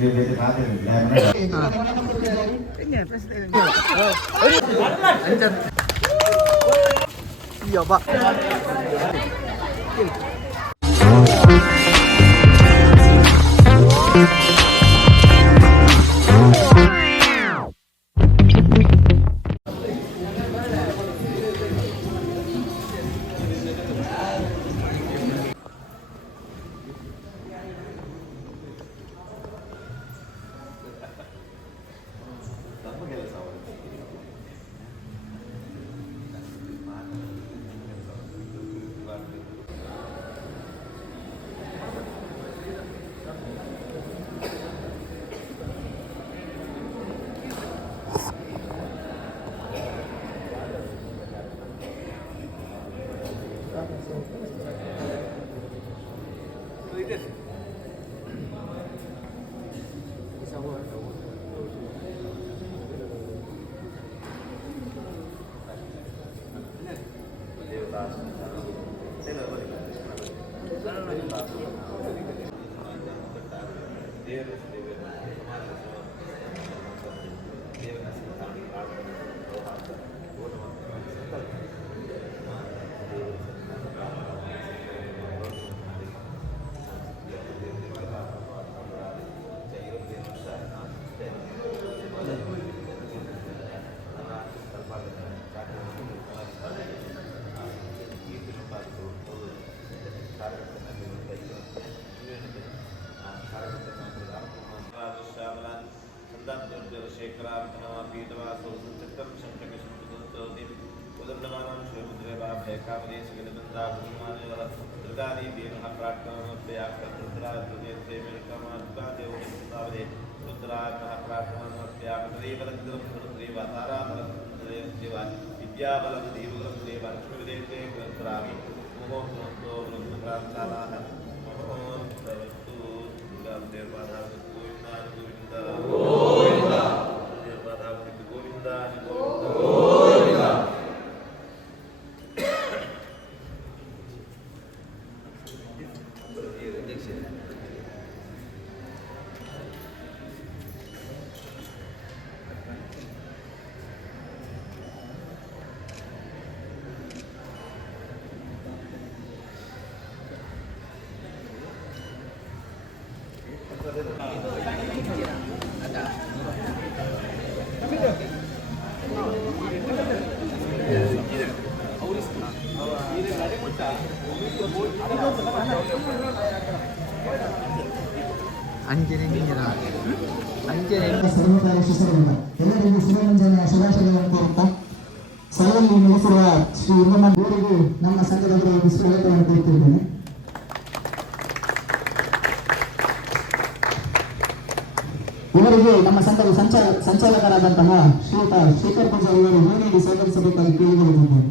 Iya pak. ಸರ್ವಕಾರ್ಯ ಶಿಷ್ಯರಿಂದ ಎಲ್ಲರಿಗೂ ಶಿವಮಂಜನ ಶುಭಾಶಯಗಳನ್ನು ಕೋರುತ್ತಾ ಸ್ಥಳದಲ್ಲಿ ನೆಲೆಸಿರುವ ಶ್ರೀ ಉರ್ಗಮ್ಮ ಅವರಿಗೂ ನಮ್ಮ ಸಂಘದ ಪರವಾಗಿ ಸ್ವಾಗತವನ್ನು ಕೋರುತ್ತಿದ್ದೇನೆ. ಇವರಿಗೆ ನಮ್ಮ ಸಂಘದ ಸಂಚಾಲಕರಾದಂತಹ ಶ್ರೀಯುತ ಶೇಖರ್ ಪೂಜಾರಿ ಅವರು ನೀಡಿ ಸ್ವಾಗತಿಸಬೇಕಾಗಿ ಕೇಳಿಕೊಳ್ಳುತ್ತಿದ್ದೇನೆ.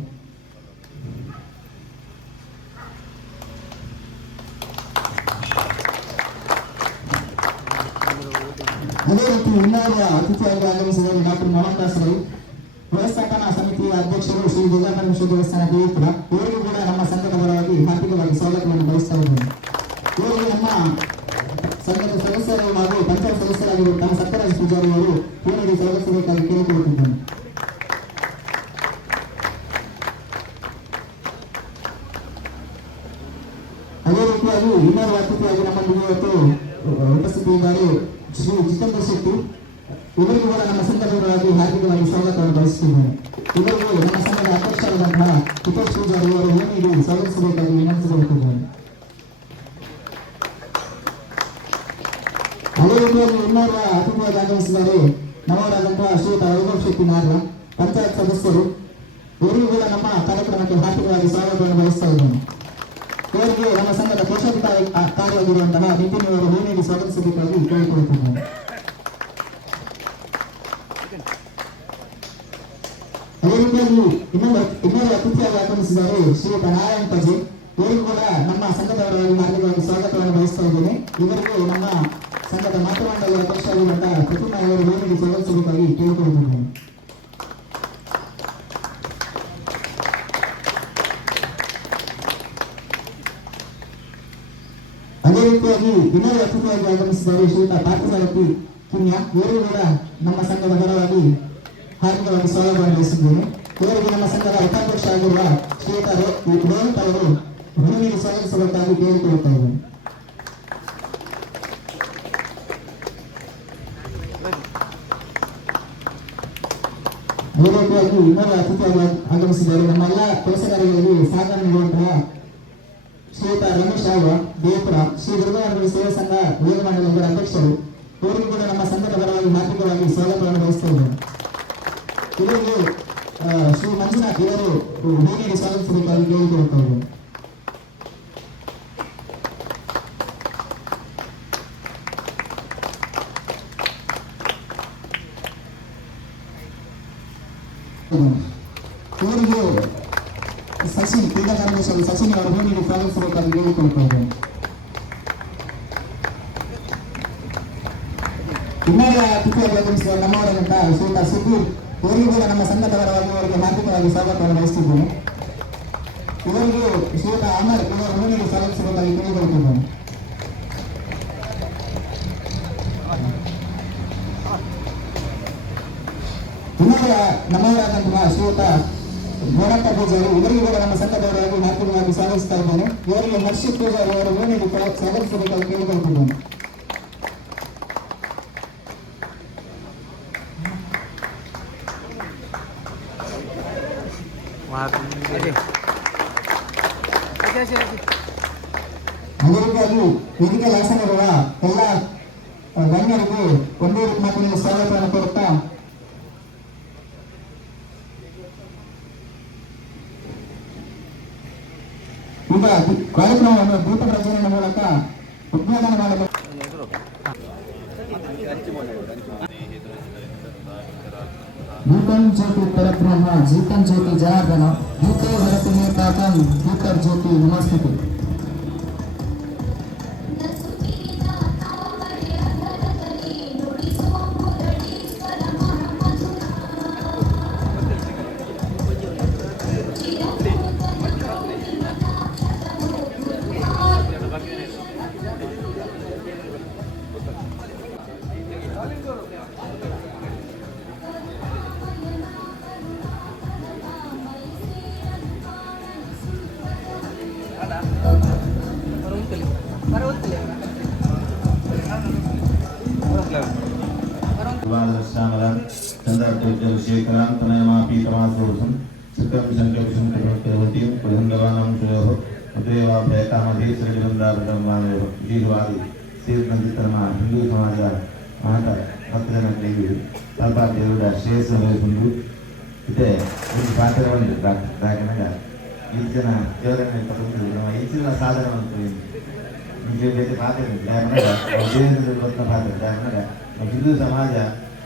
ಅದೇ ರೀತಿ ಇನ್ನೋರ್ವ ಅತಿಥಿಯಾಗಿ ಆಗಮಿಸಿದರು ಡಾಕ್ಟರ್ ಮೋಹನ್ದಾಸ್ ಅವರು, ವ್ಯವಸ್ಥಾಪನಾ ಸಮಿತಿಯ ಅಧ್ಯಕ್ಷರು ಶ್ರೀ ದುರ್ಗಾಪರಮೇಶ್ವರ ದೇವಸ್ಥಾನ ದೇವಿಪುರ. ಇವರಿಗೂ ಕೂಡ ನಮ್ಮ ಸಂಘದ ಪರವಾಗಿ ಹಾರ್ದಿಕವಾಗಿ ಸ್ವಾಗತವನ್ನು ಬಯಸ್ತಾ ಇದ್ದೇನೆ. ಇವರಿಗೆ ನಮ್ಮ ಸಂಘದ ಸದಸ್ಯರು ಹಾಗೂ ಪಂಚಾಯತ್ ಸದಸ್ಯರಾಗಿರುವಂತಹ ಸತ್ಯರಾಜ್ ಪೂಜಾರಿ ಅವರು ಇವರಿಗೆ ಸ್ವಾಗತಿಸಬೇಕಾಗಿ ಕೇಳಿಕೊಳ್ಳುತ್ತಿದ್ದೇನೆ. ಅದೇ ರೀತಿಯಾಗಿ ಇನ್ನೋರ್ವ ಅತಿಥಿಯಾಗಿ ನಮ್ಮೊಂದಿಗೆ ಇವತ್ತು ಉಪಸ್ಥಿತಿಯಿದ್ದಾರೆ ಶ್ರೀ ಜಿತೇಂದ್ರ ಶೆಟ್ಟಿ. ಇವರಿಗೂ ಕೂಡ ನಮ್ಮ ಸಂಘದ ಪರವಾಗಿ ಹಾರ್ದಿಕವಾಗಿ ಸ್ವಾಗತವನ್ನು ಬಯಸುತ್ತಿದ್ದೇನೆ. ಇವರಿಗೂ ನಮ್ಮ ಸಂಘದ ಅಧ್ಯಕ್ಷರಾದಂತಹ ಹಿತೇಶ್ ಪೂಜಾರಿ ಅವರು ನೀಡಿ ಸ್ವಾಗತಿಸಬೇಕಾಗಿ ವಿನಂತಿಸಿಕೊಳ್ಳುತ್ತಿದ್ದೇನೆ. ಅದೇ ರೀತಿಯಲ್ಲಿ ಇನ್ನೋರ್ವ ಅತಿಥಿಯಾಗಿ ಆಗಮಿಸಿದ್ದಾರೆ ನವರಾದಂತಹ ಶ್ರೀಯುತ ವೈಭವ್ ಶೆಟ್ಟಿ ನಾರ್ವ, ಪಂಚಾಯತ್ ಸದಸ್ಯರು. ಇವರಿಗೂ ಕೂಡ ನಮ್ಮ ಕಾರ್ಯಕ್ರಮಕ್ಕೆ ಹಾರ್ದಿಕವಾಗಿ ಸ್ವಾಗತವನ್ನು ಬಯಸ್ತಾ ಇದ್ದೇನೆ. ಇವರಿಗೆ ನಮ್ಮ ಸಂಘದ ಕೋಶಾಧಿಕಾರಿಯಾಗಿರುವಂತಹ ನಿತಿನ್ ಅವರು ಹೂವಿಗೆ ಸ್ವಾಗತಿಸಬೇಕಾಗಿ ಕೇಳಿಕೊಳ್ಳುತ್ತಿದ್ದಾರೆ. ಅದೇ ರೀತಿಯಾಗಿ ಇನ್ನೊಂದು ಅತಿಥಿಯಾಗಿ ಆಗಮಿಸಿದ್ದಾರೆ ಶ್ರೀಯುತ ನಾರಾಯಣ್ ಪಜೆ. ಇವರಿಗೂ ಕೂಡ ನಮ್ಮ ಸಂಘದವರಾಗಿ ಹಾರ್ದಿಕವಾಗಿ ಸ್ವಾಗತವನ್ನು ಬಯಸ್ತಾ ಇದ್ದೇನೆ. ಇವರಿಗೆ ನಮ್ಮ ಸಂಘದ ಮಾತೃಮಂಡಲದ ಅಧ್ಯಕ್ಷರಾಗಿರುವಂತಹ ಪ್ರತಿಮಾ ಅವರು ಹೂವಿಗೆ ಸ್ವಾಗತಿಸಬೇಕಾಗಿ ಕೇಳಿಕೊಳ್ಳುತ್ತಿದ್ದೇನೆ. ಅದೇ ಇದೇ ರೀತಿಯಾಗಿ ಇನ್ನೂ ಅತಿಥಿಯಾಗಿ ಆಗಮಿಸಿದ್ದಾರೆ ಶ್ರೀಯುತ ಪಾರ್ಥಸಾರಥಿ ಕಿನ್ಯ. ಇವರಿಗೂ ಕೂಡ ನಮ್ಮ ಸಂಘದ ಪರವಾಗಿ ಹಾರ್ದಿಕವಾಗಿ ಸ್ವಾಗತವನ್ನು ಬಯಸಿದ್ದೇನೆ. ಇವರಿಗೆ ನಮ್ಮ ಸಂಘದ ಉಪಾಧ್ಯಕ್ಷ ಆಗಿರುವ ಶ್ರೀಯುತ ರೋಹಿತ್ ಅವರು ಭೂಮಿಗೆ ಸ್ವಾಗತಿಸಬೇಕಾಗಿ ಕೇಳಿಕೊಳ್ಳುತ್ತಾ ಇದ್ದೇನೆ. ಅದೇ ರೀತಿಯಾಗಿ ಇನ್ನೊಬ್ಬ ಅತಿಥಿಯಾಗಿ ಆಗಮಿಸಿದ್ದಾರೆ ನಮ್ಮೆಲ್ಲ ಕೆಲಸಗಾರರಿಗೆ ಸಹಕಾರ ನೀಡುವಂತಹ ಶ್ರೀಯುತ ರಮೇಶ್ ರಾವ್ ದೇವಪುರ ಶ್ರೀ ದುರ್ಗಾವರಗುಡಿ ಸೇವಾ ಸಂಘ ವೇದ ಮಂಡಲದ ಅಧ್ಯಕ್ಷರು. ಇವರಿಗೂ ಕೂಡ ನಮ್ಮ ಸಂಘದ ಪರವಾಗಿ ಹಾರ್ದಿಕವಾಗಿ ಸ್ವಾಗತವನ್ನು ಬಯಸ್ತಾ ಇದ್ದೇನೆ. ಇವರಿಗೆ ಶ್ರೀ ಮಂಜುನಾಥ್ ಇವರು ಭೂಮಿಗೆ ಸ್ವಾಗತಿಸಬೇಕಾಗಿ ಕೇಳಿಕೊಳ್ಳುತ್ತಾ ಇದ್ದೇನೆ. ಇವರಿಗೆ ಸಚಿನ್ ಕ್ರೀಡಾ ಕಾರ್ಯದರ್ಶಿ ಸಚಿನ್ ಅವರ ಭೂಮಿಗೆ ಸ್ವಾಗತಿಸಬೇಕಾಗಿ ಕೇಳಿಕೊಳ್ಳುತ್ತಾ ಇದ್ದೇನೆ. ಇನ್ನೊಬ್ಬ ಅತಿಥಿಯಾಗಿ ಆಗಮಿಸಿದ ನಮ್ಮವರಂತ ಶ್ರೀಯುತ ಸುಧೀರ್ ಇವರಿಗೂ ಕೂಡ ನಮ್ಮ ಸಂಘದವರವಾಗಿ ಅವರಿಗೆ ಹಾರ್ದಿಕವಾಗಿ ಸ್ವಾಗತವನ್ನು ಬಯಸುತ್ತಿದ್ದೇನೆ. ಇವರಿಗೂ ಶ್ರೀಯುತ ಅಮರ್ ಇವರ ಭೂಮಿಗೆ ಸ್ವಾಗತಿಸಬೇಕಾಗಿ ಕೇಳಿಕೊಳ್ಳುತ್ತಿದ್ದೇನೆ. ಇನ್ನೊಬ್ಬ ನಮ್ಮವರಾದಂತಹ ಶ್ರೀಯುತ ಗೋರಪ್ಪ ಪೂಜಾರಿ ಇವರಿಗೂ ಕೂಡ ನಮ್ಮ ಸಂಘದವರಾಗಿ ಹಾರ್ದಿಕವಾಗಿ ಸ್ವಾಗತಿಸ್ತಾ ಇದ್ದೇನೆ. ಇವರಿಗೆ ಹರ್ಷಿತ್ ಪೂಜಾರಿ ಅವರ ಭೂಮಿಗೆ ಸ್ವಾಗತಿಸಬೇಕಾಗಿ ಕೇಳಿಕೊಳ್ಳುತ್ತಿದ್ದೇನೆ. ಅದೇ ರೀತಿಯಾಗಿ ವೇದಿಕೆ ಆಸನಗಳ ಎಲ್ಲ ಗಣ್ಯರಿಗೂ ಒಂದೇ ಮಾತಿನಲ್ಲಿ ಸ್ವಾಗತವನ್ನು ಕೋರುತ್ತಾ ಈಗ ಕಾರ್ಯಕ್ರಮವನ್ನು ದೀಪ ಪ್ರಜ್ವಲನ ಮೂಲಕ ಉದ್ಘಾಟನೆ ಮಾಡಲು ದೀಪಂ ಜ್ಯೋತಿ ಪರಬ್ರಹ್ಮ ಜೀತಂ ಜ್ಯೋತಿ ಜನಾರ್ದನ ದೀಪೋ ಹರತು ನೇತಾಕಂ ದೀಪರ್ ಜ್ಯೋತಿ ನಮಸ್ತೆ. चंद्रशेखरांतनयमापीतमासोषं सुखं शंकरं प्रवृत्तिं प्रहंगवानं श्रेयोः उद्रेवाभयकामधे श्रीवृंदावनं मानव जीवादि ಸೇರಿದಂತಿರುವ ಹಿಂದೂ ಸಮಾಜ ಮಾತ ಭಕ್ತಜನಗಳಿಗೆ ಸ್ವಲ್ಪ ದೇವರ ಶ್ರೇಯಸ್ಸು ವಹಿಸಿಕೊಂಡು ಇದೆ ಒಂದು ಪಾತ್ರವನ್ನು ದಾಖಲಾಗ ಈ ಜನ ದೇವರನ್ನು ಪಡೆದು ನಮ್ಮ ಹೆಚ್ಚಿನ ಸಾಧನವನ್ನು ನಿಮಗೆ ಬೇರೆ ಪಾತ್ರ ದೇವರಲ್ಲಿ ಬಂದ ಪಾತ್ರ ದಾಖಲಾಗ ಹಿಂದೂ ಸಮಾಜ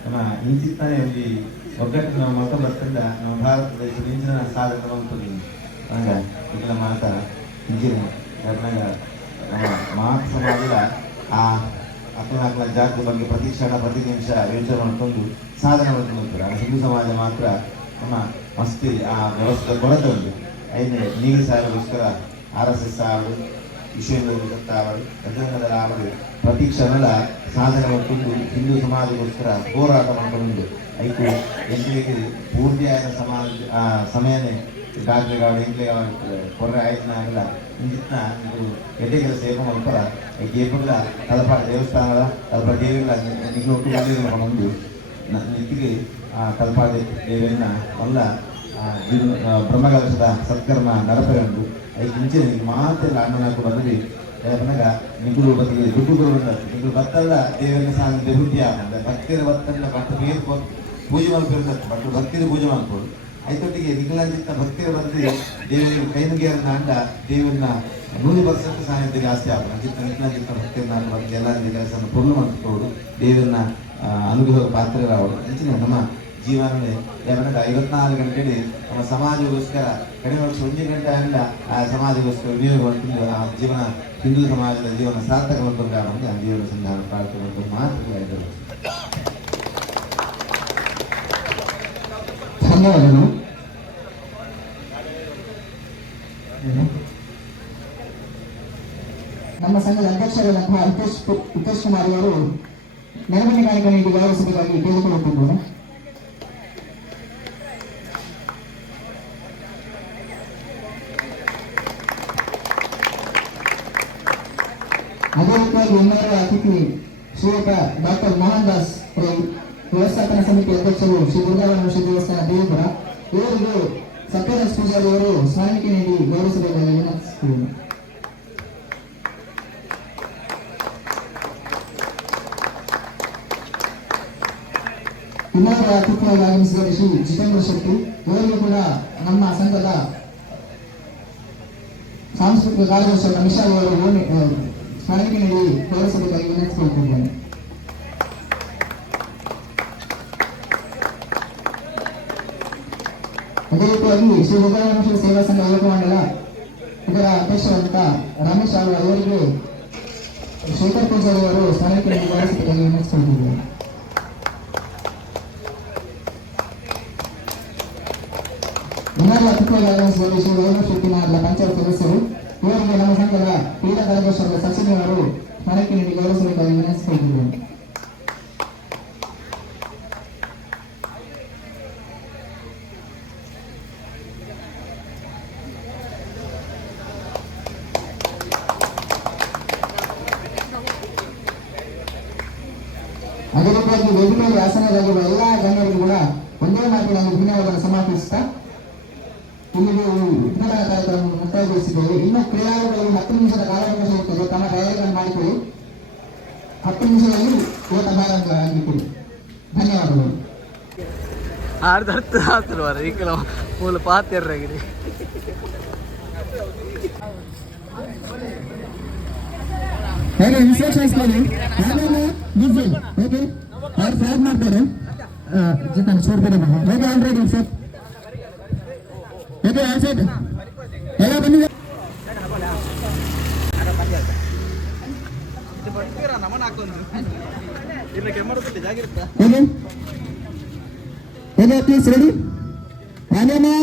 ನಮ್ಮ ಇಂಚಿತ್ತಾನೆ ಒಂದು ಒಗ್ಗಟ್ಟು ನಮ್ಮ ಮತ ಬರ್ತಂದ ನಮ್ಮ ಭಾರತ ದೇಶದ ಇಂಚಿನ ಸಾಧನವನ್ನು ಹಂಗ ಈಗ ನಮ್ಮ ಮಾತ ಇಂಚಿನ ದಾಖಲಾಗ ನಮ್ಮ ಮಹಾತ್ ಸಮಾಜದ ಆ ಹತ್ತನಾಲ್ಕನ ಜಾತಿ ಬಗ್ಗೆ ಪ್ರತಿ ಕ್ಷಣ ಪ್ರತಿ ನಿಮಿಷ ಯೋಚನೆ ಮಾಡಿಕೊಂಡು ಸಾಧನವನ್ನು ನೋಡ್ತಾರೆ. ಹಿಂದೂ ಸಮಾಜ ಮಾತ್ರ ನಮ್ಮ ಮಸ್ತಿ ಆ ವ್ಯವಸ್ಥೆ ಕೊರತೆ ಉಂಟು. ಐದನೇ ನೀರು ಸಾರಿಗೋಸ್ಕರ RSS ಆವಡು ವಿಶ್ವೇಂದ್ರ ಆವಡು ಗಜಂಗದ ಆವಡು ಪ್ರತಿ ಕ್ಷಣದ ಸಾಧನೆ ಮಾಡಿಕೊಂಡು ಹಿಂದೂ ಸಮಾಜಗೋಸ್ಕರ ಹೋರಾಟ ಮಾಡಿಕೊಂಡು ಐದು ಎಂಟಲಿಗೆ ಪೂರ್ತಿಯಾದ ಸಮಾಜ ಸಮಯನೇ ಗಾಜೆಗಾಡು ಎಂಟ್ಲೆಗಾಡು ಕೊರ್ರೆ ಆಯ್ತನಾಗಲ್ಲ ಇಂಜಿತ್ನ ನೀವು ಎಡ್ಡೆ ಕೆಲಸ ಏಪ ಮಾಡ್ತಾರ ಏಪಗಳ ಕಲಪ ದೇವಸ್ಥಾನದ ಕಲ್ಪ ದೇವಿಗಳ ನಿಗ್ಲು ಒಟ್ಟು ಮುಂದು ನಿಟ್ಟಿಗೆ ಕಲ್ಪಾದ ದೇವಿಯನ್ನ ಒಲ್ಲ ಬ್ರಹ್ಮಕಲಶದ ಸತ್ಕರ್ಮ ನಡಪೆಂಡು ಐದು ಇಂಚೆ ಮಾತೆಲ್ಲ ಅಣ್ಣನಾಕು ಬಂದಲ್ಲಿ ಪನಗ ನಿಗುಲು ಬತ್ತಿಗೆ ದುಡ್ಡು ಬರುವಂತ ನಿಗುಲು ಬತ್ತಲ್ಲ ದೇವರನ್ನ ಸಾಂಗ್ ಬೆಹುಟಿ ಆಗಂದ ಭಕ್ತಿಯ ಬತ್ತಲ್ಲ ಬತ್ತ ಬೇರೆ ಪೂಜೆ ಮಾಡ್ತಿರ್ತದೆ ಬಟ್ ಭಕ್ತಿಯ ಪೂಜೆ ಮಾಡ್ಬೋದು ಐತೊಟ್ಟಿಗೆ ನಿಗಲಾಂಚಿತ್ತ ಭಕ್ತಿಯ ಬಂದು ದೇವರಿಗೆ ಕೈನುಗೆಯನ್ನ ಅಂಡ ದೇವರನ್ನ 100% ಸಾಹಿತ್ಯ ಆಸ್ತಿ ಆಗ ನಿಗಲಾಂಚಿತ್ತ ಭಕ್ತಿಯನ್ನ ಬಂದು ಎಲ್ಲ ಕೆಲಸ ಪೂರ್ಣ ಮಾಡ್ಕೊಂಡು ದೇವರನ್ನ ಅನುಗ್ರಹ ಪಾತ್ರರಾವರು ಅಂಚಿನ ನಮ್ಮ ಜೀವನವೇ ಯಾಕಂದ್ರೆ 54 ಗಂಟೆಗೆ ನಮ್ಮ ಸಮಾಜಗೋಸ್ಕರ ಕಡಿಮೆ ವರ್ಷ 1 ಗಂಟೆ ಅಲ್ಲ ಆ ಸಮಾಜಗೋಸ್ಕರ ವಿನಿಯೋಗ ಮಾಡ್ಕೊಂಡು ಆ ಜೀವನ ಹಿಂದೂ ಸಮಾಜದ ಜೀವನ ಸಾರ್ಥಕವಂತ ಕಾರಣಕ್ಕೆ ಆ ಜೀವನ ಸಂಧಾನ ಪ್ರಾರ್ಥನೆ ಮಾತುಗಳಿದ್ದರು. ಧನ್ಯವಾದಗಳು. ನಮ್ಮ ಸಂಘದ ಅಧ್ಯಕ್ಷರಾದಂತಹ ಹಿತೇಶ್ ಕುಮಾರ್ ಅವರು ಮೆರವಣಿಗೆ ಕಾಣಿಕೆ ನೀಡಿ ಗೌರವಿಸಬೇಕಾಗಿ ಕೇಳಿಕೊಳ್ಳುತ್ತಿದ್ದೇನೆ. ಅದೇ ರೀತಿಯಾಗಿ ಇನ್ನೋರ್ವ ಅತಿಥಿ ಶ್ರೀಯುತ ಡಾಕ್ಟರ್ ಮೋಹನ್ ದಾಸ್ ರೈ, ವ್ಯವಸ್ಥಾಪನಾ ಸಮಿತಿ ಅಧ್ಯಕ್ಷರು ಶ್ರೀ ದುರ್ಗಾವರಮೇಶ್ವರ ದೇವಸ್ಥಾನ ದೇವಪುರ, ಇವರಿಗೂ ಸತ್ಯದಾಸ್ ಪೂಜಾರಿ ಅವರು ಸ್ಮರಣಿಕೆ ನೀಡಿ ಗೌರವಿಸಬೇಕಾಗಿ ವಿನಂತಿಸುತ್ತೇನೆ. ಇನ್ನೋರ್ವ ಅತಿಥಿಯಾಗಿ ಆಗಮಿಸಿದ ಶ್ರೀ ಜಿತೇಂದ್ರ ಶೆಟ್ಟಿ, ಇವರಿಗೂ ಕೂಡ ನಮ್ಮ ಸಂಘದ ಸಾಂಸ್ಕೃತಿಕ ಕಾರ್ಯದರ್ಶಿ ನಿಶಾಲ್ ಅವರು ಸ್ಮರಣಿಕೆ ನೀಡಿ ಗೌರವಿಸಬೇಕಾಗಿ ವಿನಂತಿಸಿಕೊಳ್ಳುತ್ತಿದ್ದೇನೆ. ಅದೇ ರೀತಿಯಾಗಿ ಶ್ರೀ ದುರ್ಗಾವರಮೇಶ್ವರ ಸೇವಾ ಸಂಘ ಯುವಕ ಮಂಡಳ ಇದರ ಅಧ್ಯಕ್ಷರಾದಂಥ ರಮೇಶ್ ಆಳ್ವ ಅವರಿಗೆ ಶೇಖರ್ ಪೂಜಾರಿ ಅವರು ಸ್ಮರಣಿಕೆ ನೀಡಿ ಗೌರವಿಸಬೇಕಾಗಿ ವಿನಂತಿಸಿಕೊಳ್ಳುತ್ತಿದ್ದೇನೆ. ಇನ್ನೊಂದು ಅತಿಥಿಯಾಗಿ ಆಗಮಿಸಿದ ಶ್ರೀ ವೈಭವ್ ಶೆಟ್ಟಿ ಮಾಡಲ ಪಂಚಾಯತ್ ಸದಸ್ಯರು, ಇವರಿಗೆ ನಮ್ಮ ಸಂಘದ ಕ್ರೀಡಾ ಕಾರ್ಯದರ್ಶಿಯಾದ ಸಚಿನ್ ಅವರು ಸ್ಮರಣಿಕೆ ನೀಡಿ ಗೌರವಿಸಬೇಕಾಗಿ ವಿನಂತಿಸಿಕೊಂಡಿದ್ದೇನೆ. ಅದೇ ರೀತಿಯಾಗಿ ವೇದಿಕೆಯಲ್ಲಿ ಆಸನರಾಗಿರುವ ಎಲ್ಲ ಗಣ್ಯರಿಗೂ ಕೂಡ ಒಂದೇ ಮಾತಿನಲ್ಲಿ ಧನ್ಯವಾದವನ್ನು ಸಮರ್ಪಿಸುತ್ತಾ ಇಲ್ಲಿಗೆ ಉದ್ಘಾಟನಾ ಕಾರ್ಯಕ್ರಮವನ್ನು ಮುಕ್ತಾಯಗೊಳಿಸಿದ್ದೇವೆ. ಇನ್ನು ಕ್ರೀಡಾಳುಗಳಿಗೆ 10 ನಿಮಿಷದ ಕಾಲಾವಕಾಶ ಇರುತ್ತದೆ. ತಮ್ಮ ತಯಾರಿಗಳನ್ನು ಮಾಡಿಕೊಳ್ಳಿ. 10 ನಿಮಿಷದಲ್ಲಿ ಓಟ ಪ್ರಾರಂಭ ಆಗಲಿಕ್ಕಿದೆ. ಧನ್ಯವಾದಗಳು. ಆರ್ಧರ್ಥ ಆತಲ್ವಾರ ಈ ಕೆಲ ಮೂಲ ಪಾತ್ಯರ್ರಾಗಿದೆ. ಹೇಗೆ ವಿಶೇಷಿಸ್ಕೊಳ್ಳಿ. ಆಮೇಲೆ ಡೀಸೆಲ್ ಓಕೆ ಅವ್ರು ಫ್ಲಾಗ್ ಮಾಡ್ತಾರೆ. ಜಿತನ್ छोड़ಬೇಡಿ ಹೇಗೆ ಆಲ್ರೆಡಿ ಸರ್ ಹೇಗೆ ಆಲ್ಸೆಟ್ ಎಲ್ಲ ಬಂದಿದೆ. ಹೇಗೆ ಪ್ಲೀಸ್ ರೆಡಿ ಆಮೇಲೆ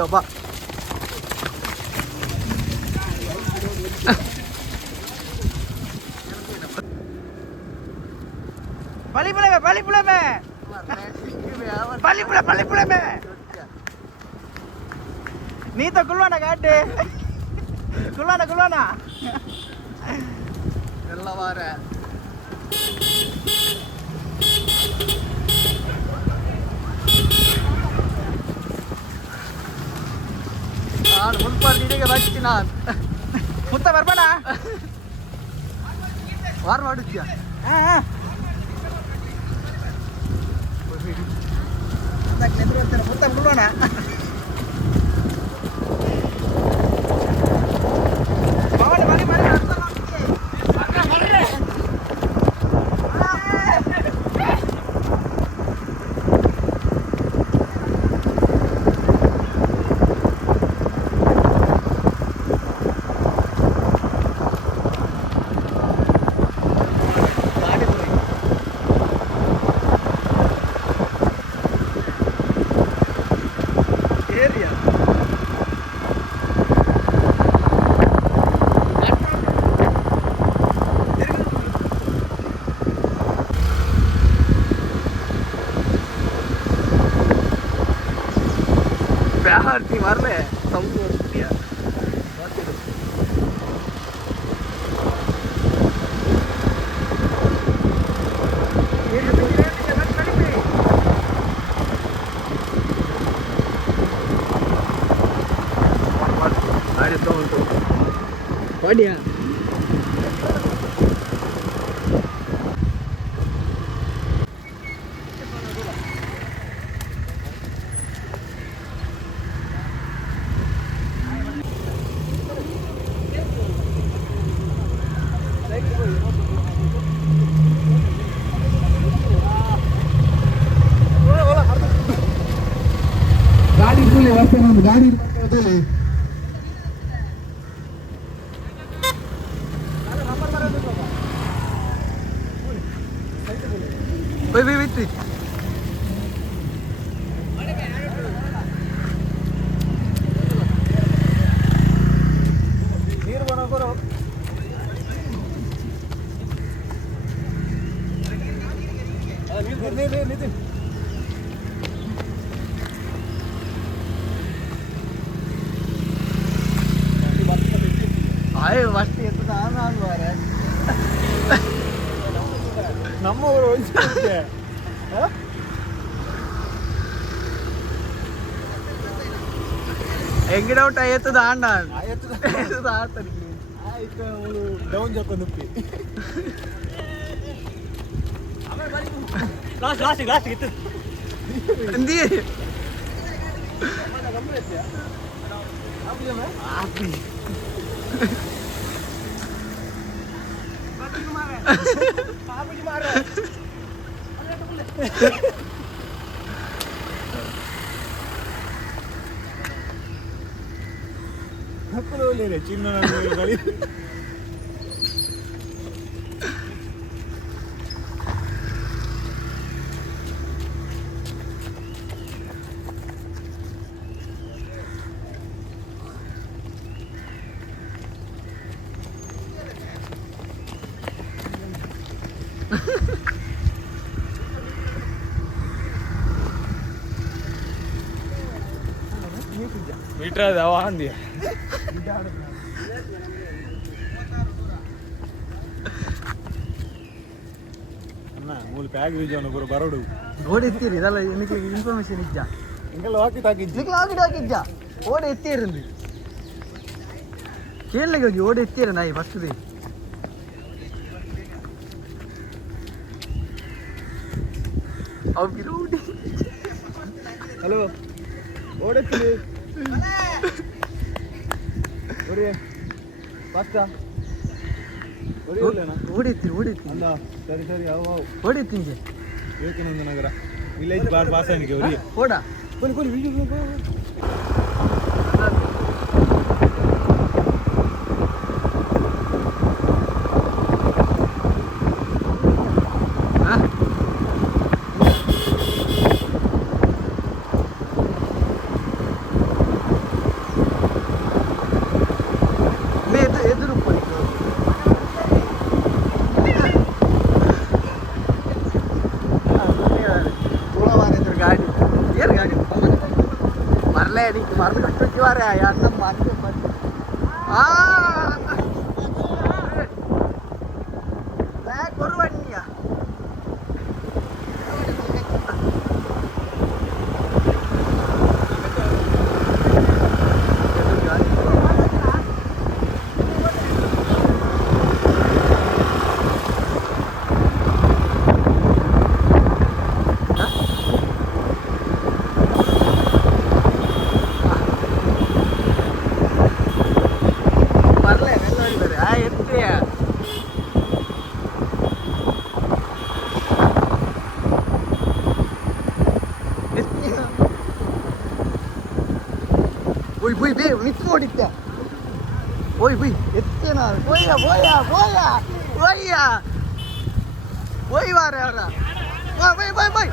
ಯಬ್ಬಾ पली में नी तो गुलवाना गाड्डे गुलवाना ಎಲ್ಲ ವಾರ ನಾನು ಮುನ್ಪಾಡು ನಿನಗೆ ಬರ್ತೀನಿ. ನಾನು ಮುತ್ತ ಬರ್ಬೇಡ ವಾರ ಮಾಡುತ್ತೀಯ. ಮುತ್ತ ಬಿಡೋಣ. आरती मार रहे हैं बढ़िया ಗಾಡಿ ಕೂಲಿ ಬರ್ತೇನೆ ಒಂದು ಗಾಡಿ wait. ಅಯ್ಯೋ ಫಸ್ಟ್ ಎತ್ತು ನಾನು ಮಾರೆ ನಮ್ಮ ಊರು ಎಂಗಿಡ ಊಟ ಎತ್ತದ ಆಂಡ ಎತ್ತದ ಆಡ್ತಾರೆ ಆಯ್ತು ಅವಳು ಡೌನ್ ಜೊಕ್ಕ ನುಪ್ಪಿ ಲಾಸ್ಟ್ ಇತ್ತು ಅಂದಿ ಚಿನ್ನ ಮೀಟರ್ ಅದಾವ ಅಂದಿ ಅಣ್ಣ ಮೂಲ ಪ್ಯಾಗ್ ಬೀಜವನ್ನು ಬರೋ ಬರೋಡು ಓಡಿ ಎತ್ತೀರಿ ಇದೆಲ್ಲ എനിക്ക് ಇನ್ಫಾರ್ಮೇಶನ್ ಇಜ್ಜ ಹಿಂಗೆಲ್ಲ ಹಾಕಿ ತಾಕಿದ್ದಿ നിങ്ങൾ ആകിട്ട് ആക്കിജ്ജ ഓടി എത്തിയിരുന്നു ಕೇಳಲಿಕ್ಕೆ ಹೋಗಿ ಓಡಿ ಎತ್ತೀರ ನಾಯಿ ಫಸ್ಟ್ ಡೇ ಅವ್ರು ಹಲೋ ಓಡತ್ತೀನಿ ಓಡಿ ಪಾಸ್ತಾ ಓಡಿಯಲ್ಲೇನಾ ಓಡಿತ್ತೀನಿ ಅಲ್ಲ ಸರಿ ಸರಿ ಯಾವ ಓಡಿತ್ತೀನಿ ವಿವೇಕಾನಂದ ನಗರ ವಿಲೇಜ್ ಬಾರ್ ಬಾಸಾನಿಗೆ ಓಡಿ ಓಡ ಬನ್ನಿ ಬನ್ನಿ ವಿಡಿಯೋ ಎದುರು ಗಾಡಿ ಏರ್ ಗಾಡಿ ಮರಲೇ ಅಡಿಗೆ ಮರಲು ಕಟ್ಬಿಟ್ಟು ಮಾರ ಯಾರ ಮಾತು ಬರುವಣ್ಣಿಯ Oi, oi, be, nichts vor dich da. Oi, oi, jetzt gehen wir. Oya, oya, oya, oya. Oi, ware ara. Oi, oi, oi.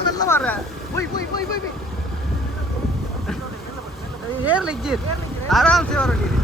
Nalla ware. Oi, oi, oi, oi. Air legit. आराम से वरोगी.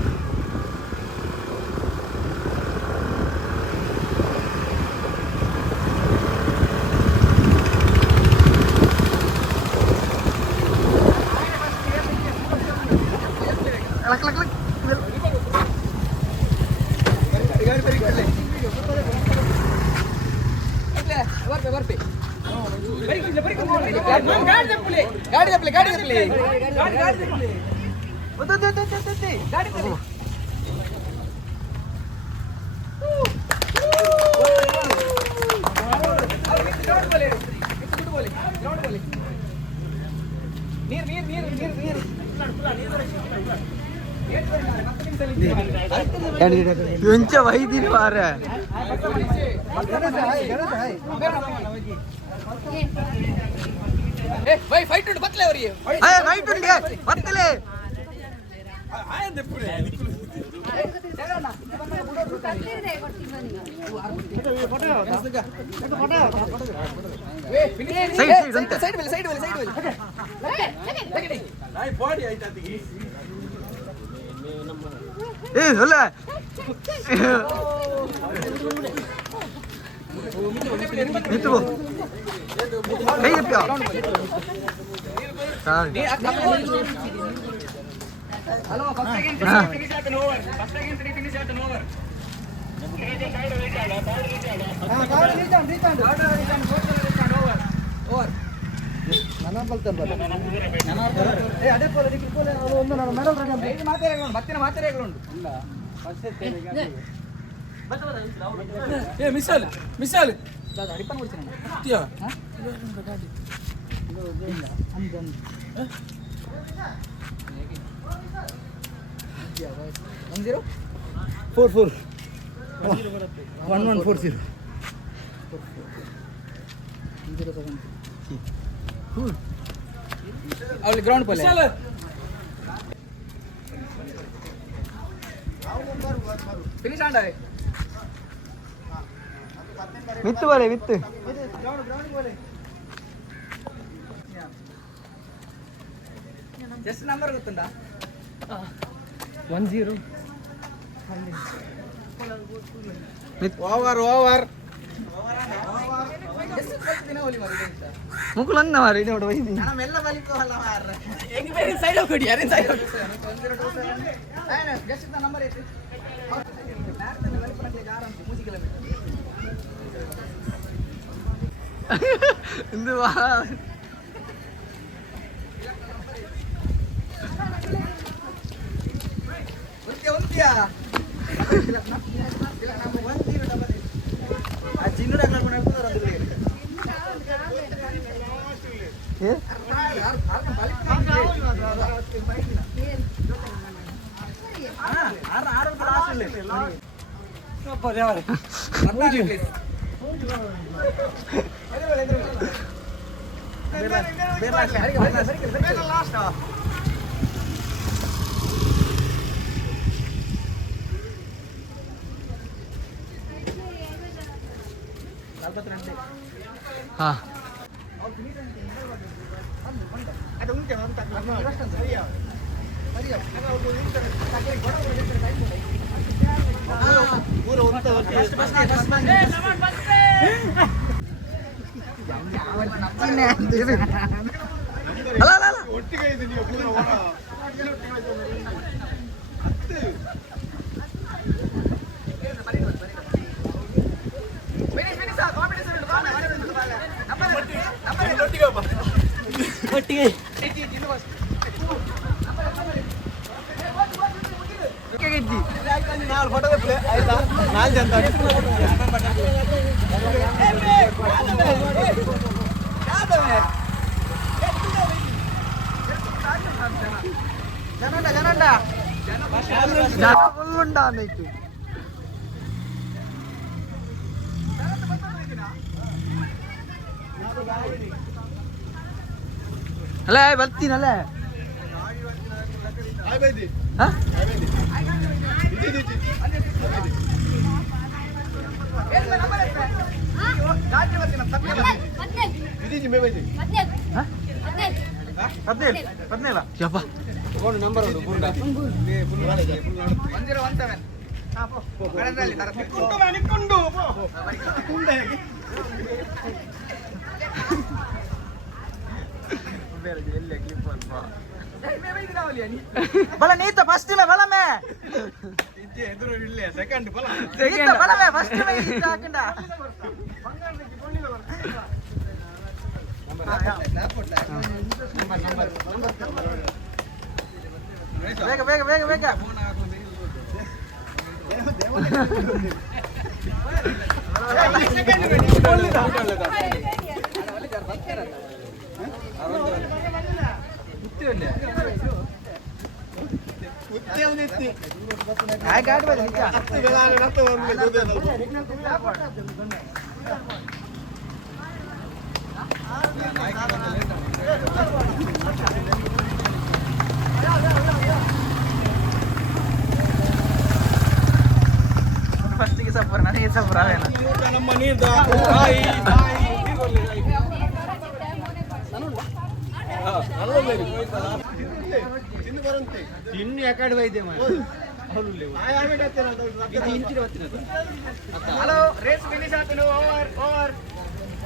ವೈದಿನ ವಾರ fight ಉಂಟು ಬತ್ತಲೆ ಅವರಿಗೆ fight ಉಂಟು ಬತ್ತಲೆ side ಏ ಹೊಲ ನಿಂತು ಕೈ ಎಪ್ಪ ಅವಳಿ ಗ್ರೌಂಡ್ ಪಲ್ಲೆ ಫಿನಿಶ್ ಆಂಡವೆ ವಿತ್ತು ಬಲೆ ವಿತ್ತು ಎಷ್ಟು ನಂಬರ್ ಗೊತ್ತುಂಟಾ 10 ಓವರ್ ಮುಕ್ಕುಲನ್ನ ಮಾರಿ ನೋಡು ವೈದಿ ಮೆಲ್ಲ ಬಲಿಕೋಲ್ಲ ಮಾರ್ರೆ ಹೆಂಗ್ ಬೇರೆ ಸೈಡ್ ಹೋಗಿ ಯಾರೇ ಸೈಡ್ ಹೋಗಿ 102 ಜಸ್ಟ್ ನಂಬರ್ ಐತಿ ಮ್ಯಾರಥಾನ್ ಬಲಿಕೋಕ್ಕೆ ಆರಾಮ ಮೂಸಿ ಕಿಲೋಮೀಟರ್ ಇಂದು ವಾ ಒಂದ್ಯಾ ಆ ಚಿನ್ನಡ ಕರ್ಕೊಂಡು ಹೋಗ್ತಾರೆ ಅಂದ್ರೆ हाँ ಅಲ್ಲ ಬರ್ತೀನಲ್ಲ ನಂಬರ್ ಬಲ ನೀತ ಫಸ್ಟ್ ಇಲ್ಲ ಬಲ ಮೇ ಎದುರು ಇಲ್ಲ ಸೆಕೆಂಡ್ ಬಲ ಸೆಕೆಂಡ್ ಬಲ ಮೇ ಫಸ್ಟ್ ಮೇ ಇತ್ತ ಹಾಕಂಡ ಬೇಗ ಬೇಗ ಬೇಗ ಬೇಗ ಫಸ್ಟಿಗೆ ಸಫರ್ ನನಗೆ ಸಫರ್ ಆವೇನ ನಮ್ಮ ನೀರ್ದ ತಾಯಿ ಇನ್ನು ಯಾಕಡೆ ಬೈದೆ ಹಲೋ ರೇಸ್ ಫಿನಿಶ್ ಆತನು ಓವರ್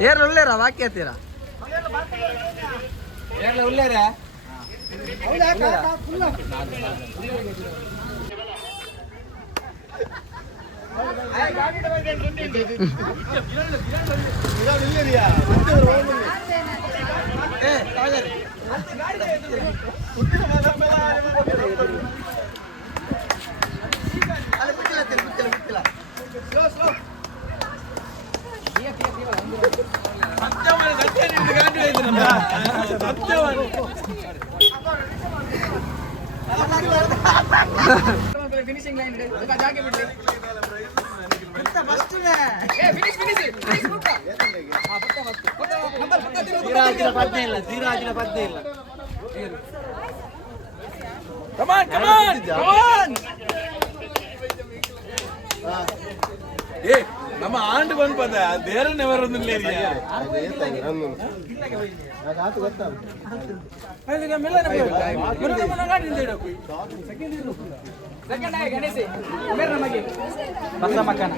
ಏರ್ ಒಳ್ಳೆರ ವಾಕ್ಯ ಹತ್ತೀರಾ ಏರ್ಲ ಒಳ್ಳೆರ ಫಿನಿಶಿಂಗ್ ಲೈನ್ ಜಾಗೆ ಬಿಡ್ಲಿ ನಮ್ಮ ಆಂಡ್ ಬಂದ್ ಪದ ದೇರನ್ನೇ ಬರೋದಿಲ್ಲ ಬಸ್ಸ ಮಕ್ಕನ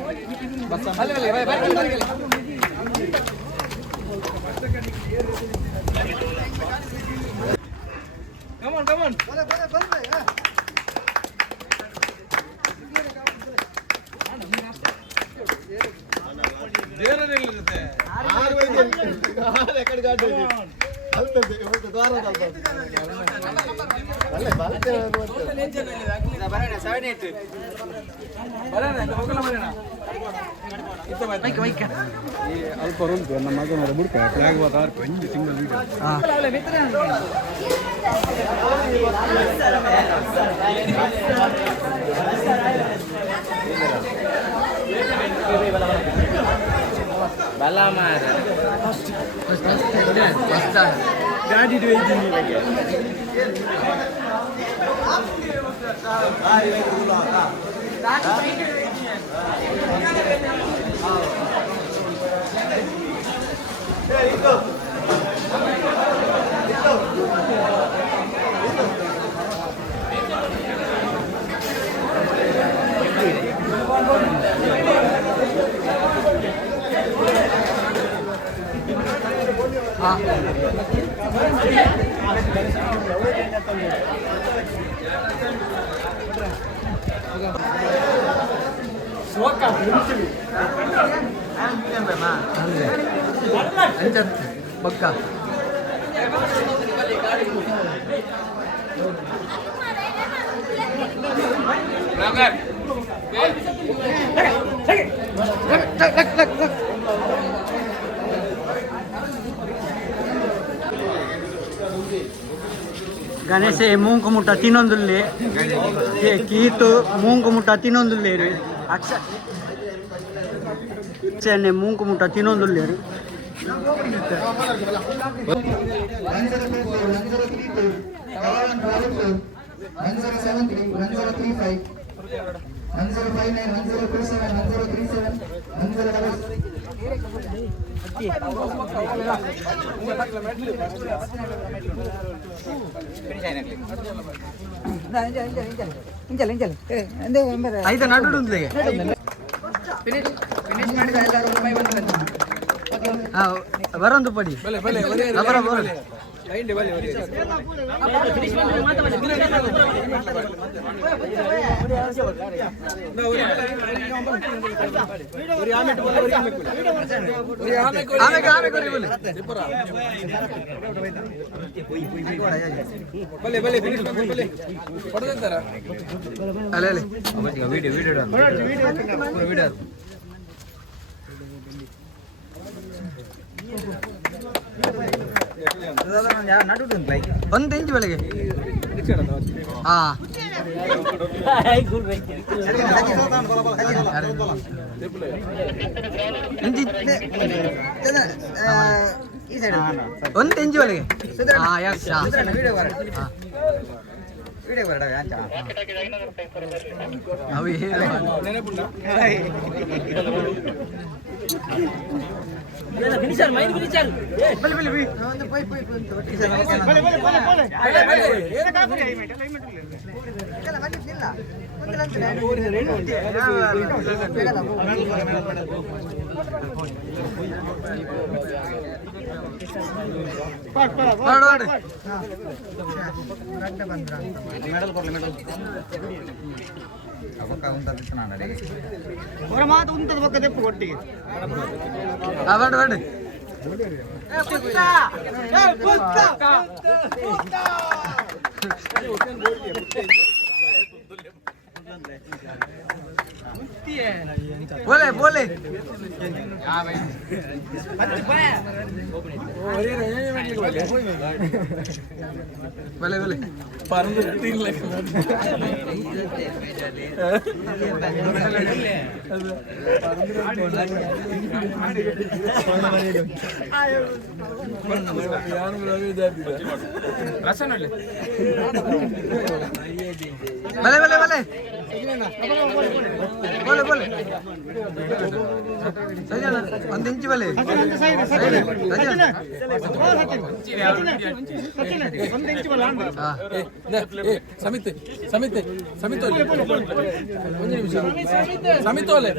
ದೇರಲ್ಲಿರುತ್ತೆ ಅಲ್ಪ ಉಂಟು ನಮ್ಮ ಮಗ ಬಿಡ್ಕ ಫ್ಲಾಗ್ ಬಾತಾರ್ ಪಂಚ್ ಸಿಂಗಲ್ ಗಾಡಿ पक्का ಗಣೇಶ ಮೂಂಕು ಮುಟ್ಟ ತಿನ್ನೊಂದುಲ್ಲೆ ಕೀತು ಮೂಂಕು ಮುಟ್ಟ ತಿನ್ನೊಂದುಲ್ಲೇರು ಅಕ್ಷನೆ ಮೂಂಕು ಮುಟ್ಟ ತಿನ್ನೊಂದುಲ್ಲೇರು ಐದು ನಡು ಬರಂದು ಪಡಿ ಒಂದು ಇಂಚ್ ಬೆಳಗ್ಗೆ ಒಂದು ಇಂಚ್ ಬೆಳಗ್ಗೆ ಮಾತು ಉಂಟದ ಪಕ್ಕ ತೆಪ್ಪು ಒಟ್ಟಿಗೆ बोले बोले बोले बोले बोले बोले बोले बोले बोले ಸರಿನಾ ಒಂದು ಇಂಚು ಬಲೆ ಸಮಿತಿ ಸಮಿತಿ ಸಮಿತಿ ಒಂದು ನಿಮಿಷ ಸಮಿತಿ ಒಲೆ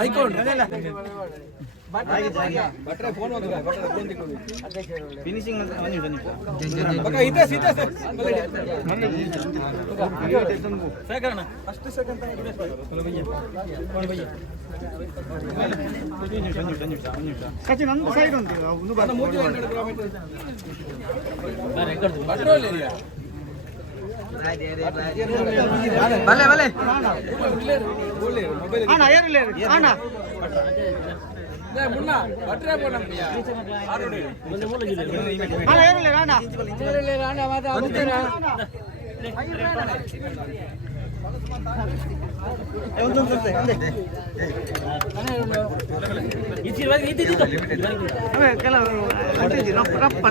ಮೈಕೋಂಡು ಫಿನಿಶಿಂಗ್ ನಂದು ಸೈಡ್ ಉಂಟು ಭಲೆ ಭಲೆ ಅಣ್ಣ ಏರಿಲ್ಲ ಅಣ್ಣ ಮುನ್ನ ಬಟ್ರೆ ಬೋನಂಪಿಯಾ ಅಣ್ಣ ಏರಿಲ್ಲ ಅಣ್ಣ ಅಣ್ಣ ಮಾತಾಡ್ತೀರಾ ಕೆಲವರು ರಪ್ಪ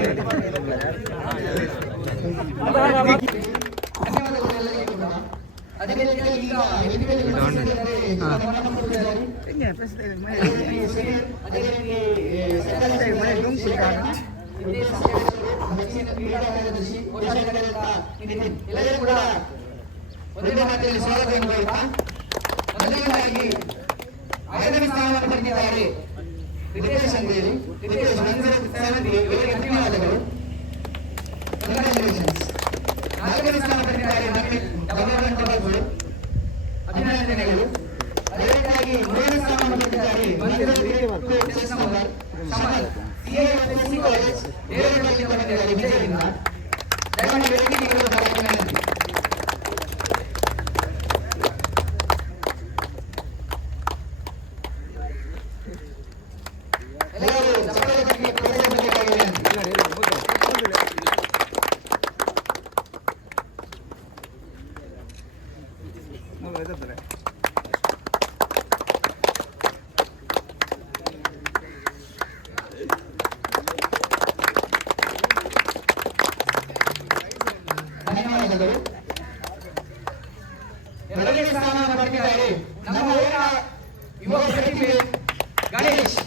ಒಂದೇ ಮಾತಿನಲ್ಲಿ ಸ್ವಾಗತವನ್ನು ಬಯಸುತ್ತಾ ಮೊದಲನೇದಾಗಿ 5ನೇ ಸ್ಥಾನವನ್ನು ಪಡೆದಿದ್ದಾರೆ ರಿತೇಶ್ ಅಂತೇಳಿ. ರಿತೇಶ್ 170 ಇವರಿಗೆ ಧನ್ಯವಾದಗಳು. ಕಂಗ್ರಾಚುಲೇಷನ್ಸ್. 4ನೇ ಸ್ಥಾನ ಪಡೆದಿದ್ದಾರೆ ನವೀನ್ ಅಭಿನಂದನೆಗಳು. ಅದೇ ರೀತಿಯಾಗಿ 3ನೇ ಸ್ಥಾನವನ್ನು ಪಡೆದಿದ್ದಾರೆ CAFSC ಕಾಲೇಜ್ ನೇರವಾಗಿ ಪಡೆದಿದ್ದಾರೆ ವಿಜಯದಿಂದ. ದಯಮಾಡಿ ವೇದಿಕೆಗೆ ಬರಲು ವಿನಂತಿ. ಧನ್ಯವಾದಗಳು. 2ನೇ ಸ್ಥಾನವನ್ನು ಪಡೆದಿದ್ದಾರೆ ನಮ್ಮ ಊರಿನ ಯುವ ಪ್ರತಿಭೆ ಗಣೇಶ್.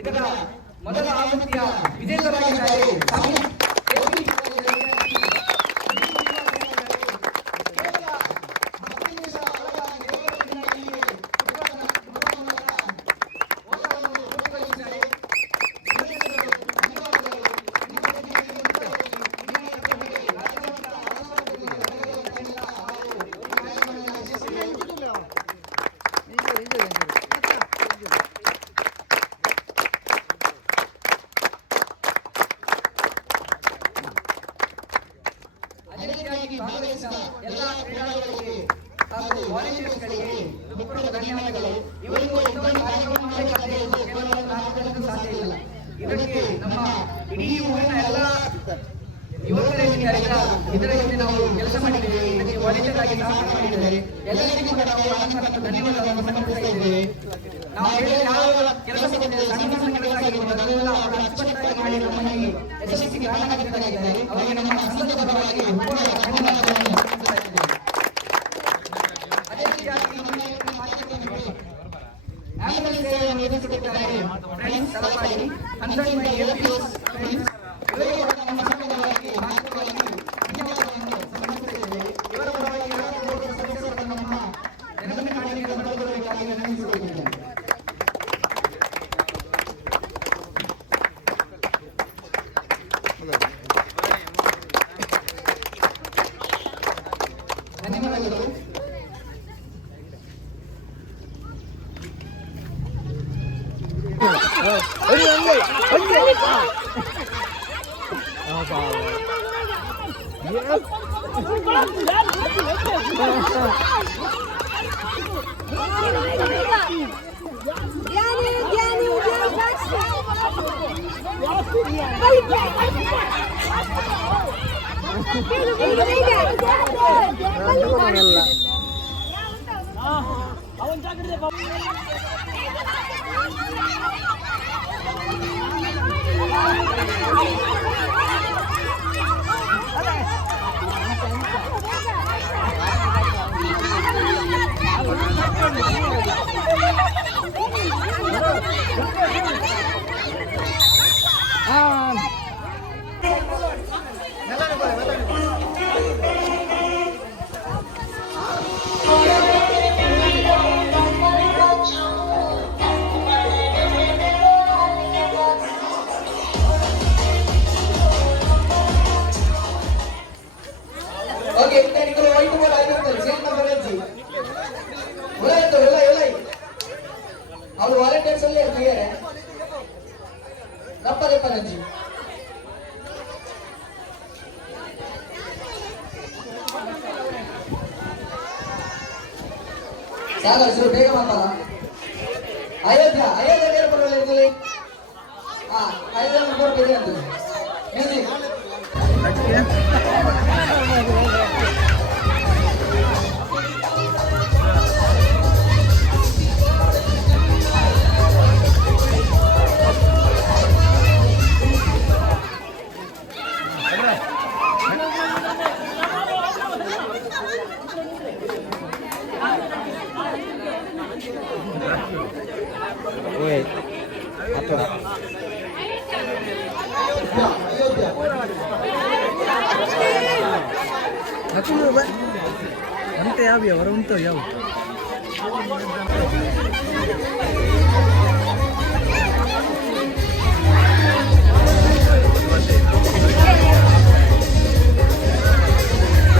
ಇದರ ಮೊದಲ ಆವೃತ್ತಿಯ ವಿಜೇತರಾಗಿದ್ದಾರೆ ಭಾಗವಹಿಸಿದ ಎಲ್ಲ ಕ್ರೀಡಾಳುಗಳಿಗೆ ಹಾಗೂ ವಾಲಂಟಿಯರ್ಸ್ಗಳಿಗೆ ಮುಖ್ಯ ಧನ್ಯವಾದಗಳು. ಇವರಿಗೂ ಇನ್ನೊಂದು ಕಾರ್ಯಕ್ರಮ ಮಾಡಲಿಕ್ಕೆ ಕೇವಲ ನಾವು ಸಾಧ್ಯ ಇಲ್ಲ. ಇದಕ್ಕೆ ನಮ್ಮ ಇಡೀ ಊರಿನ ಎಲ್ಲ ಯುವಕರೇನಿದ್ದಾರೆ ಇದರ ಹಿಂದೆ ನಾವು ಕೆಲಸ ಮಾಡಿದ್ದೇವೆ. ಇದಕ್ಕೆ ಒಳ್ಳೆಯದಾಗಿ ಸಹಾಯ ಮಾಡಿದ್ದಾರೆ. ಎಲ್ಲರಿಗೂ ಕೂಡ ನಾವು ಅನಂತ ಧನ್ಯವಾದಗಳನ್ನು ಸಮರ್ಪಿಸ್ತಾ ಇದ್ದೇವೆ. ನಾವು ಯಾವ ಕೆಲಸ ಸಣ್ಣ ಸಣ್ಣ ಕೆಲಸ ಆಗಿರ್ಬೋದು ಅದೆಲ್ಲ ಅವರು ಅಚ್ಚುಕಟ್ಟಾಗಿ ಮಾಡಿ ನಮ್ಮನ್ನು ಯಶಸ್ಸಿಗೆ ಕಾರಣರಾಗಿದ್ದಾರೆ. ಅವರಿಗೆ ನಮ್ಮ ಸಂಘದ ಪರವಾಗಿ ಪೂರ್ಣ ಧನ್ಯವಾದಗಳನ್ನು ಸಮರ್ಪಿಸ್ತಾ ಇದ್ದೇವೆ. ಅದೇ ರೀತಿಯಾಗಿ ಆಂಬುಲೆನ್ಸ್ ಸೇವೆಯನ್ನು ಒದಗಿಸುತ್ತಿದ್ದಾರೆ ಫ್ರೆಂಡ್ಸ್ ಸಲವಾಗಿ 100 ಮೈ APOs ಫ್ರೆಂಡ್ಸ್ ಇವರಿಗೆ ನಮ್ಮ ಸಂಘದ ಪರವಾಗಿ ಹಾರ್ದಿಕವಾಗಿ ಧನ್ಯವಾದಗಳನ್ನು ಸಮರ್ಪಿಸುತ್ತೇವೆ. ಇವರ ಪರವಾಗಿ ಸದಸ್ಯರು ನಮ್ಮ ನೆನಪಿನ ಕಾಣಿಕೆಯನ್ನು ಪಡೆದುಕೊಳ್ಳಬೇಕಾಗಿ ವಿನಂತಿಸಿಕೊಳ್ಳುತ್ತೇನೆ. ಧನ್ಯವಾದಗಳು. Oke, kita dikeluarin itu mulai itu, siapa berhenti? Mulai itu, mulai. Kalau volunteer sendiri clear ya. Dapat berhenti. Salah suruh bega apa? Ayodhya dia perlu lagi. Ayodhya nomor bega tu. Music. Wait. Apa? Aku ba? Ante yabi ಅವರು ಉಂಟು ಯಾವ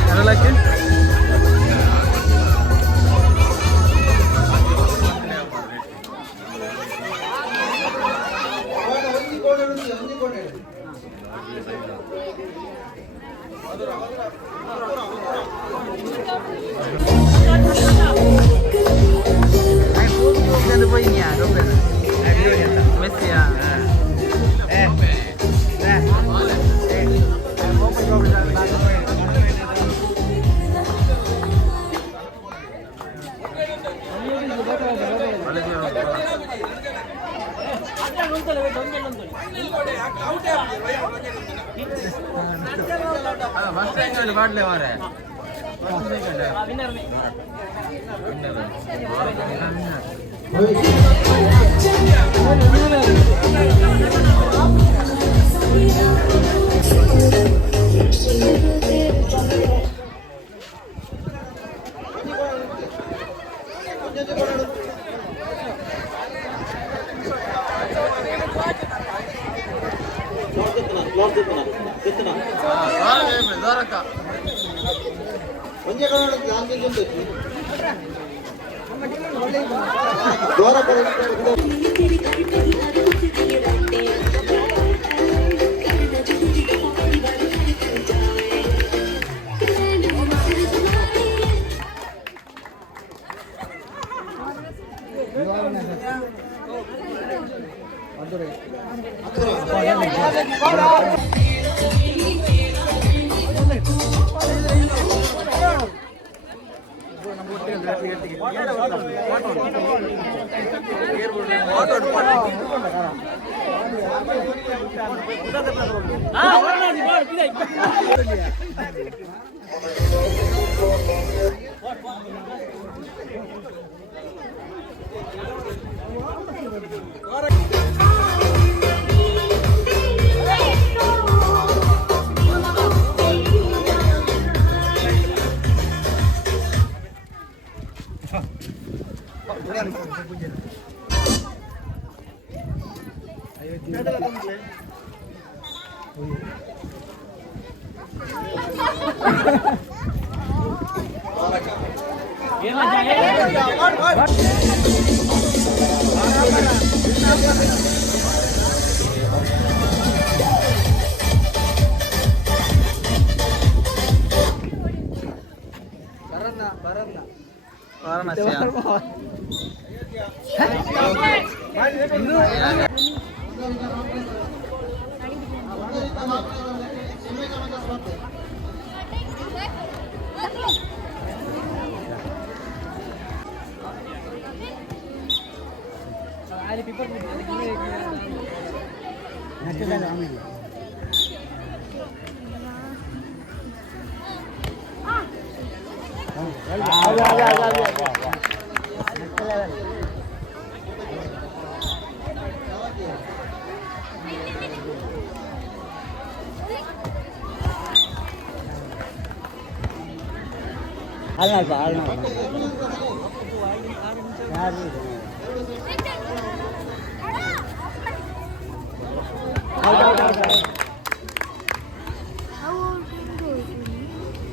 Keralake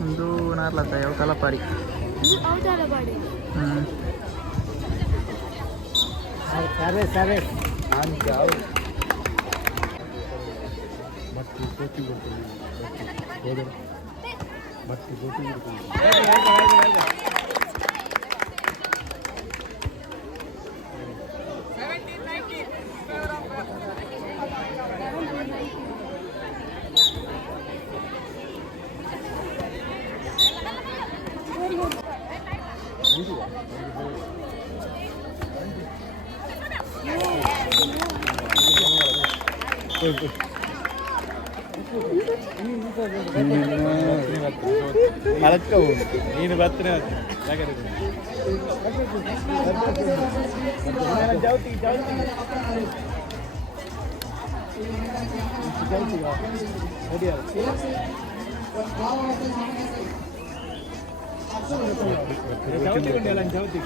ಒಂದು ನಾರ್ಲತ್ತ ಯಾವ ತಲಪಾಡಿ ಮಳಕ್ಕವು ನೀನು ಬರ್ತೀನಿ ಜೌತಿ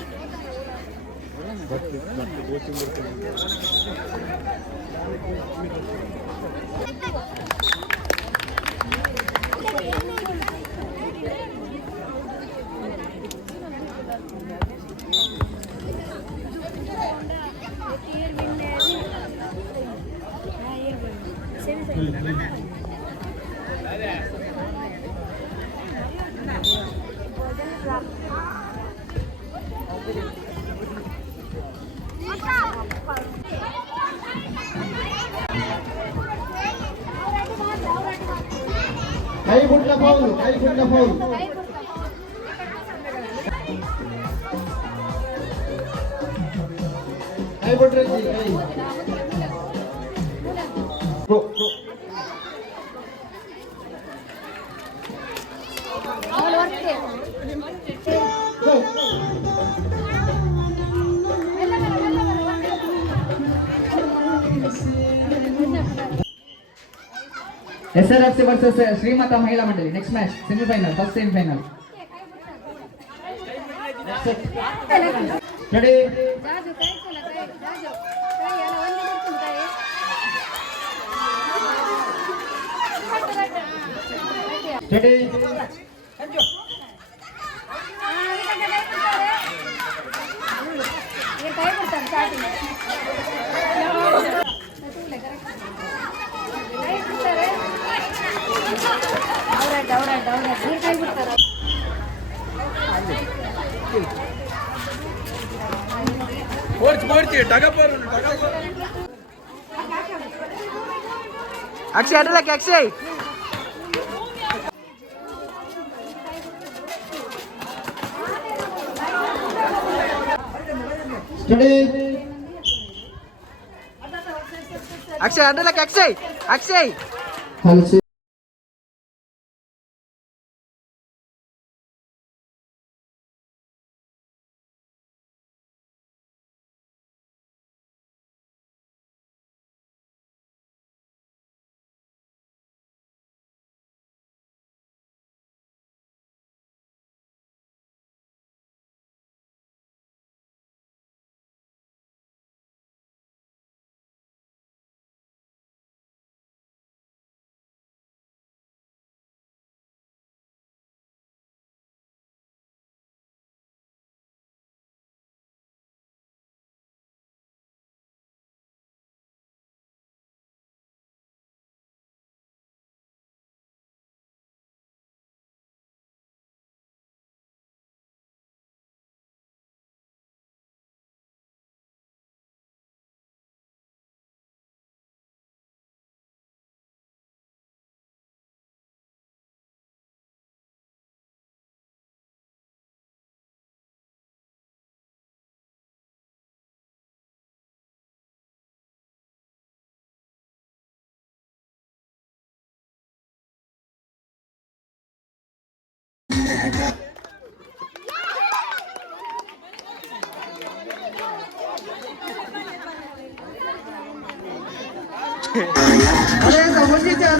ಕೈ ಗುಡ್ಡ foul ಕೈ ಗುಡ್ಡ ಫೌಲ್ ಕೈ ಬಿಡ್ರಿ ಕೈ SRFC versus Srimata Mahila Mandali. Next match, semi-final, first semi-final. Ready? Ready? Akshay अटला की अक्षय अक्षय अंडरला अक्षय अक्षय हलसे